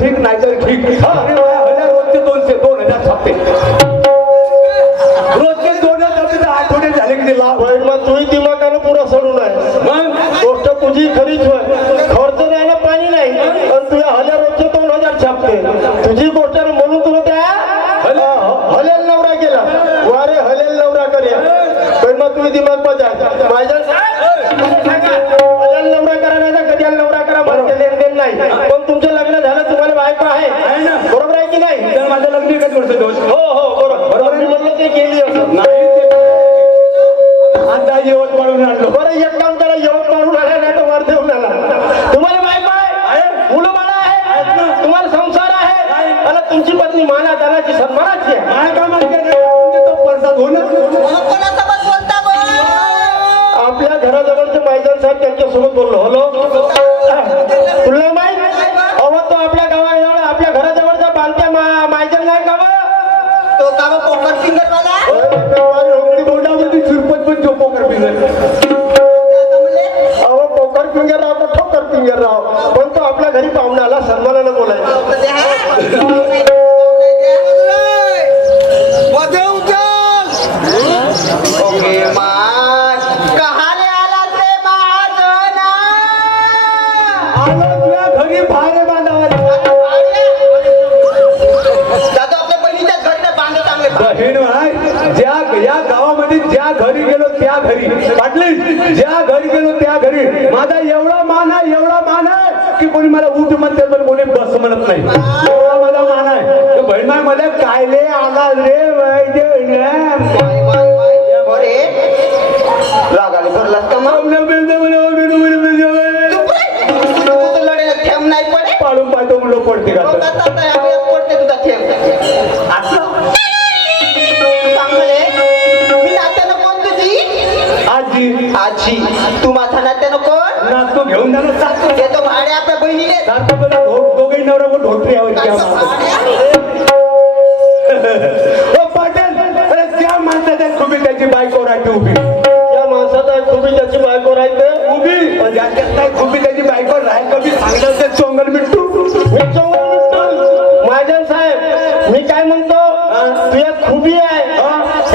ठीक नाही तर ठीक. रोजचे 200 2000 छापते रोजचे 2000 आठवडे झाले की लाभ पण मग तुही दिमागानं पुरा सोडून आहे. मग गोष्ट तुझी खरीच होय. खर्च द्यायला पाणी नाही पण तुझ्या हल्या रोजचे 2000 छापते. तुझी गोष्ट म्हणून तुला त्या हलेल नवरा केला. वारे हलेल नवरा करूया. पण मग तुम्ही दिमाग बजा माझ्या हलेल नवरा करा नाही कधी नवरा करा मला लेनदेन नाही. पण तुमचं लग्न झालं तुम्हाला बायको आहे बरोबर आहे की नाही. तर माझं लग्न एकच वर्ष दोष. हो हो बरोबर मी म्हणलं ते गेली असं नाही आता येवत वाढून आणलो. बरं एक काम करा येवत मारून आला नाही तर वर देऊन आला. तुम्हाला बायको आहे मुलं बाळा आहे तुम्हाला संसार आहे आणि तुमची पत्नी माना दानाची सन्मानाची आहे. काय काम तो परसाद होणं आपल्या घराजवळचे मैदान साहेब त्यांच्यासोबत बोललो. हॅलो तुला माहित अहो तो आपल्या गावाजवळ आपल्या घराजवळचा बांधत्या मैदान नाही गाव तो का पोकर फिंगर वाला तोंडामध्ये चिरपत पण जो पोकर फिंगर. अहो पोकर फिंगर राव ठोकर फिंगर राव पण तो आपल्या घरी पाहुण्याला सन्मानानं बोलायचा. घरी भारे बांधावाले बहीण आहे. या गावामध्ये ज्या घरी गेलो त्या घरी पाटली ज्या घरी गेलो त्या घरी माझा एवढा मान आहे की कोणी मला उठ म्हणते पण कोणी बस म्हणत नाही. एवढा माझा मान आहे. बहीण मध्ये कायले आला रे रागाले भरलास का मग थेंब नाही पडे पाडून पाहतो म्हणलं पडते का पडते तुझा थेंब चांगले मी नात्यानं कोण तुझी आजी आजी तू माझा नात्यानं कोण नाचतो घेऊन जाणं सारखं ते तो भाडे आपल्या बहिणीने सारखं मला दोघे नवरा व ढोटरी पाटील अरे त्या माणसाच्या खुबी त्याची बायको राहते उभी. त्या माणसाचा खूपी त्याची बायको राहते उभी पण ज्याच्यात नाही खुबी त्याची बायको राहायचं मी सांगलं ते चोंगल मिट्टू महाजन साहेब मी काय म्हणतो तुझ्या खुबी आहे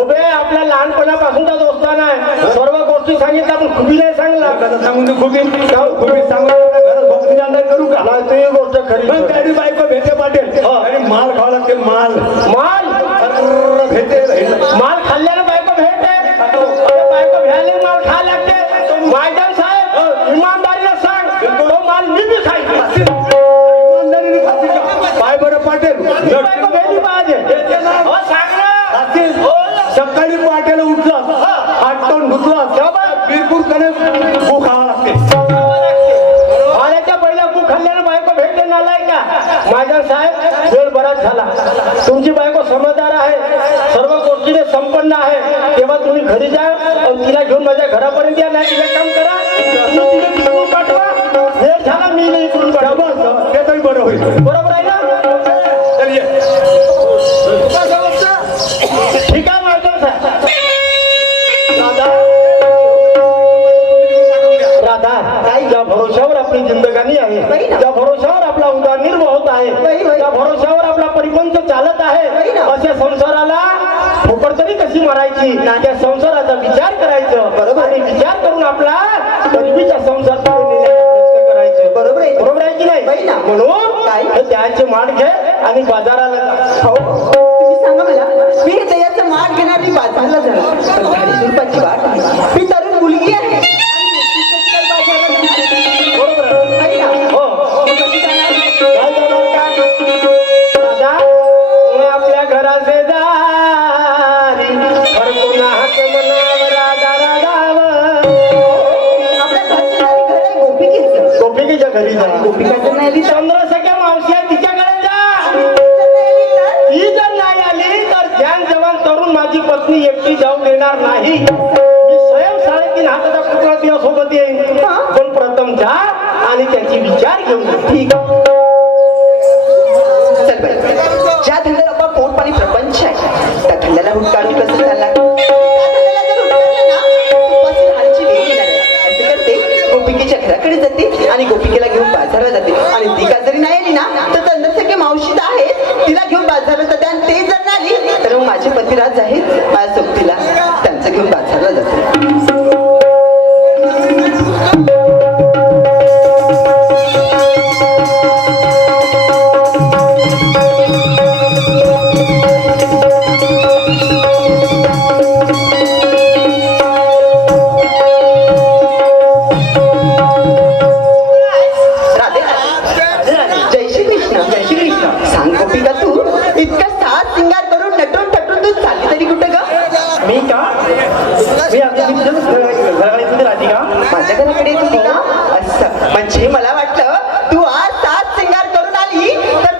उभे आपल्या लहानपणापासूनचा दोस्ताना आहे. सर्व गोष्टी सांगितल्या पण खुबी नाही सांगला सांगून खुबी सांगून करू का नाही तू ही गोष्ट खरी मग त्याची बायको भेटे पाटील आणि माल खावा लागते माल माल भेटे माल खाल्ल्यानं बायको भेटते बायको भ्यायला माल खा लागते. महाजन साहेब इमानदारीला सांग तो माल मी बी खाईल इमानदारीने खाते का? पाय बरं पाटील बायको भेटली पाहिजे हो सांग ना. सकाळी पाट्याला उठलं हात तोंड धुतलं बिरपूर कडे गो खावा लागते. पाण्याच्या पहिल्या गु खाल्ल्यानं बायको भेटते नालाय का. माझ्या साहेब वेळ बराच झाला. तुमची बायको समजदार आहे सर्व गोष्टीने संपन्न आहे. तेव्हा तुम्ही घरी जा आणि तिला घेऊन माझ्या घरापर्यंत या. नाही तिला काम करा तुम्ही तिला तिकडून पाठवा. वेळ झाला मी नाही इकडून पाठवा. ते तरी बरं होईल. बरोबर आहे ना. चल ये. ठीक आहे माझ्या साहेब. राधा ज्या भरोशावर आपली जिंदगानी आहे त्या भरोशावर आपला उदरनिर्वाह होत आहे त्या भरोशावर आपला परिपंच चालत आहे. अशा संसाराला फुकट तरी कशी मारायची त्या संसाराचा विचार करायचं आणि विचार करून आपला गरिबीचा संसार करायचं. बरोबर आहे की नाही. म्हणून त्याचे माठ घे आणि बाजाराला जा. तुम्ही सांगा मला मी दयाचं माठ घेणार मी बाजारला जाणार पण 250 रुपयाची वाट मी तरुण मुलगी आहे आपल्या घराचे दारी घरकुना हात मनावर राधा राधाव आपल्या घरचं घर आहे गोपिकेचं गोपिकेच्या घरी जा. गोपिकाचं नाही चंद्रसख्या मावशी आहे तिच्याकडे जा. ती जर नाही आली तर ध्यान जवान तरुण माझी पत्नी एकटी जाऊ देणार नाही. मी स्वयं 3.5 हाताचा पुतळा तिला सोबत येईन पण प्रथम जा आणि त्याची विचार घेऊन ठीक चल बरं ज्या धंद्याला आपला पोट पाणी प्रपंच आहे त्या धंद्याला हुटकारून कसं चालला गोपिकेच्या घराकडे जाते आणि गोपिकेला घेऊन बाजारात जाते आणि ती का जरी नाही आली ना तर चंद्रसखे मावशी तर आहे, तिला घेऊन बाजारला जाते आणि ते जर नाही तर मग माझे पतिराज आहेत माझ्या सोबतीला, त्यांचं घेऊन बाजारला जाते. माझ्या घराकडे येत होती का? असं म्हणजे मला वाटलं तू आज सात सिंगार करून आली तर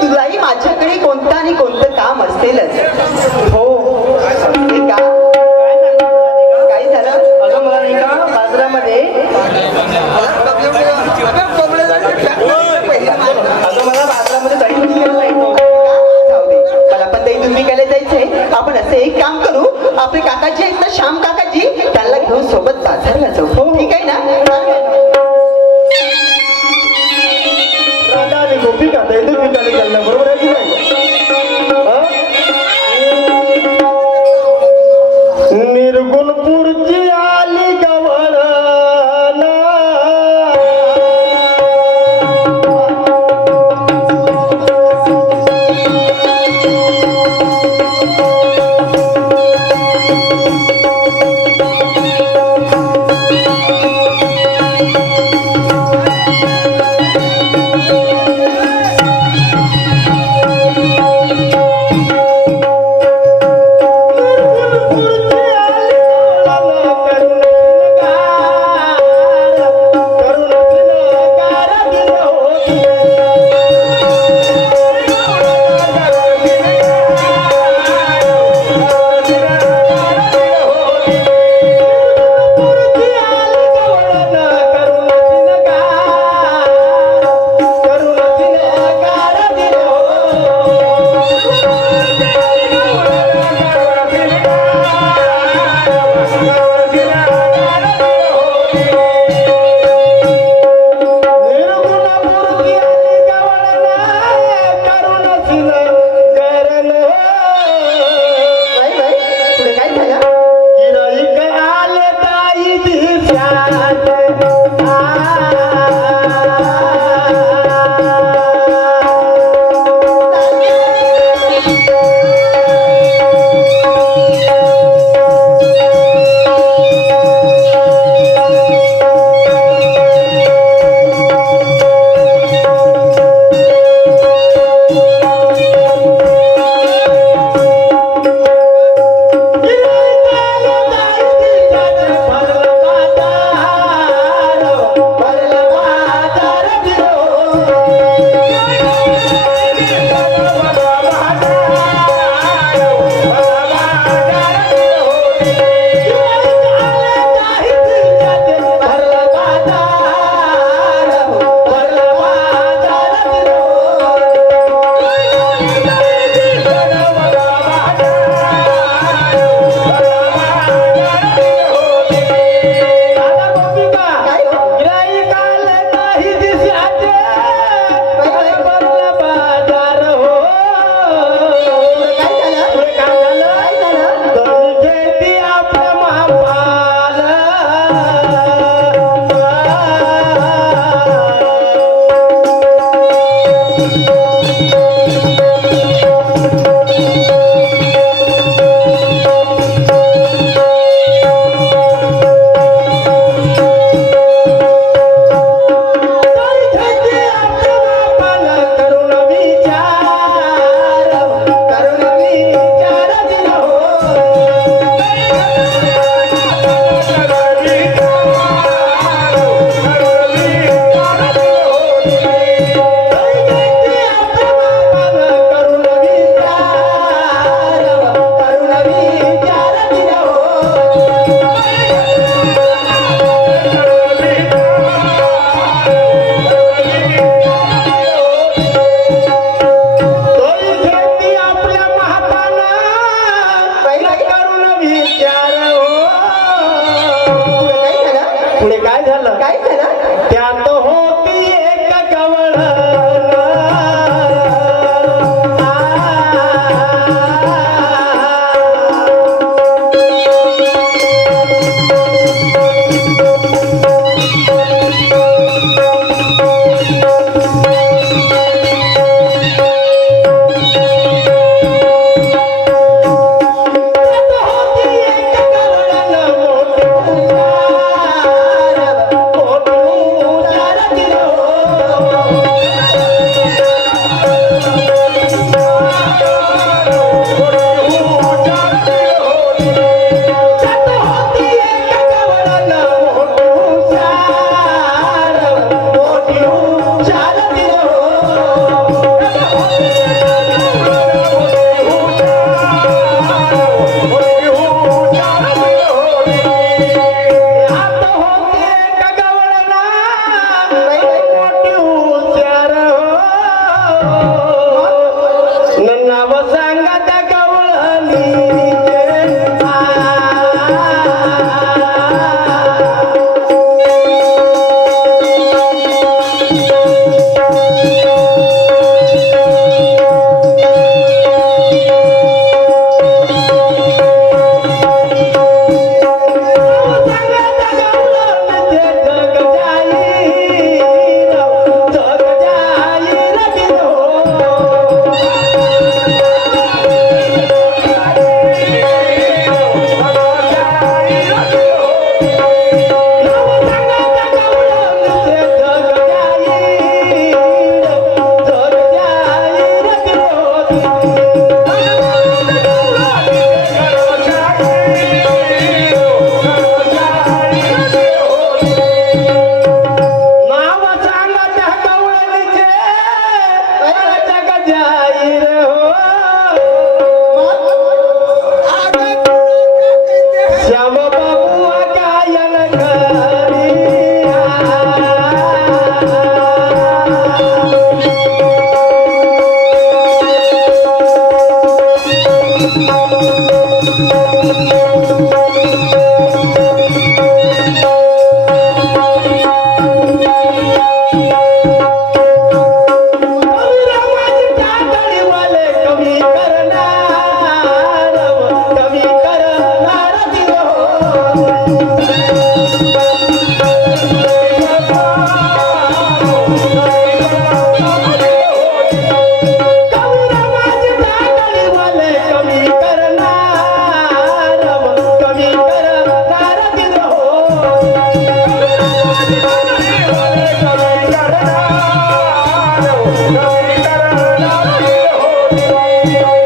तुलाही माझ्याकडे कोणतं आणि कोणतं काम असेलच. हो का काय झालं? अगं मला नाही का बाजारामध्ये दही जाऊ दे, मला पण दही दूध विकायला जायचंय. आपण असं एक काम करू, आपले काकाजी आहेत ना श्याम काकाजी, त्यांना घेऊन सोबत बाजारला जाऊ. ठीक आहे ना? राधा आणि गोपिका दही दूध विकायला चाललं, बरोबर आहे की नाही? निर्गुणपूरची आली गवळण पुढे काय झालं? त्यात होती एक गवळण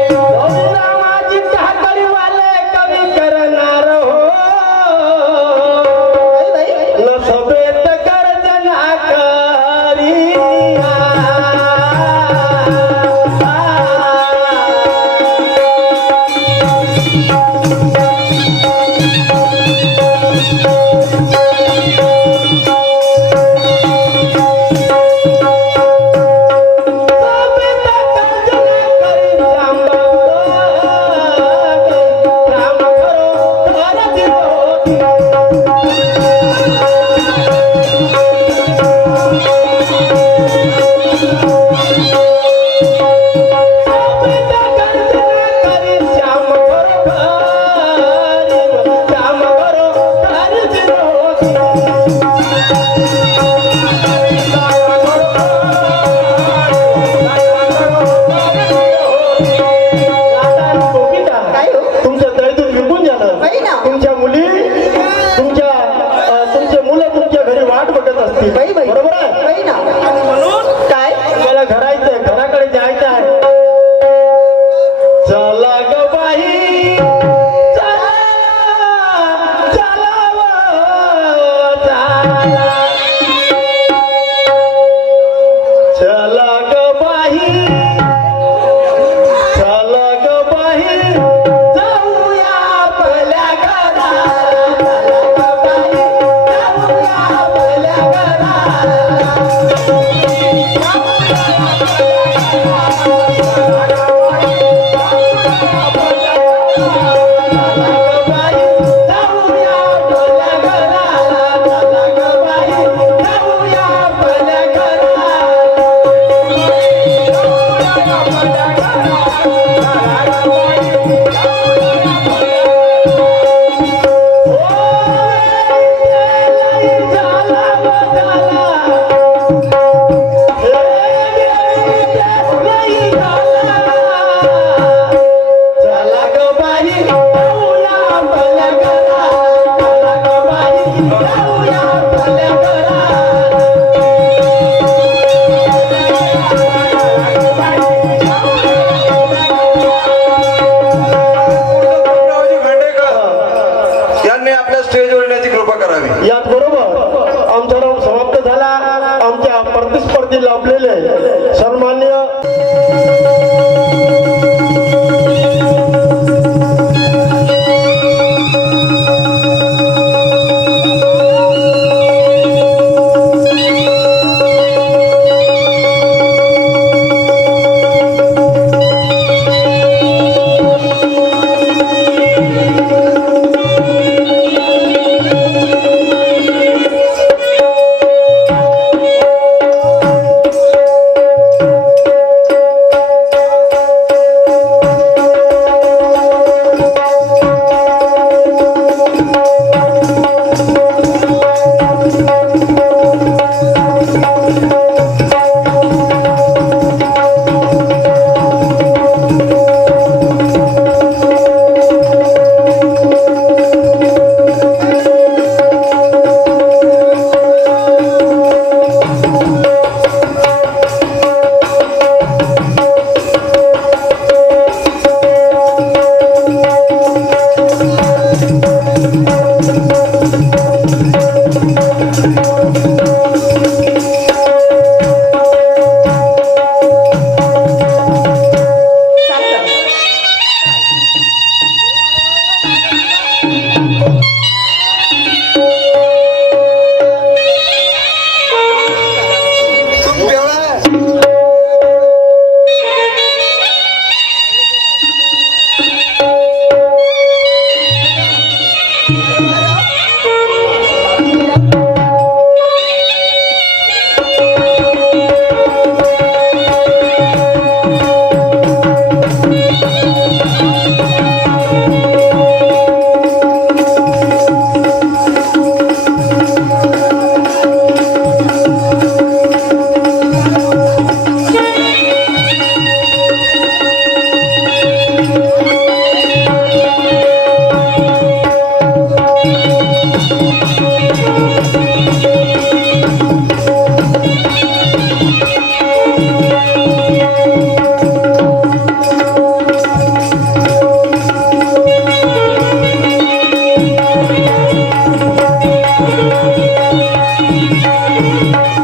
रामाची ठाकरी वाले कवी करणार हो न सभेत गर्जना करी काय हो? तुमच्या तळीतून विकून झालं बाई ना. तुमच्या मुली तुमचे मुलं तुमच्या घरी वाट बघत असतील बाई बाई बरोबर आहे बाई ना काय मला घरायचंय घराकडे जायचं आहे चला ग बाई चला, चला व चला. चला ग बाई चला ग बाई जाऊया आपल्या घरात. चला ग बाई जाऊया आपल्या घरात. यांनी आपल्या स्टेजवर येण्याची कृपा करावी. याच बरोबर आमचा राऊंड समाप्त झाला. आमच्या प्रतिस्पर्धी लाभलेले सन्मान्य रे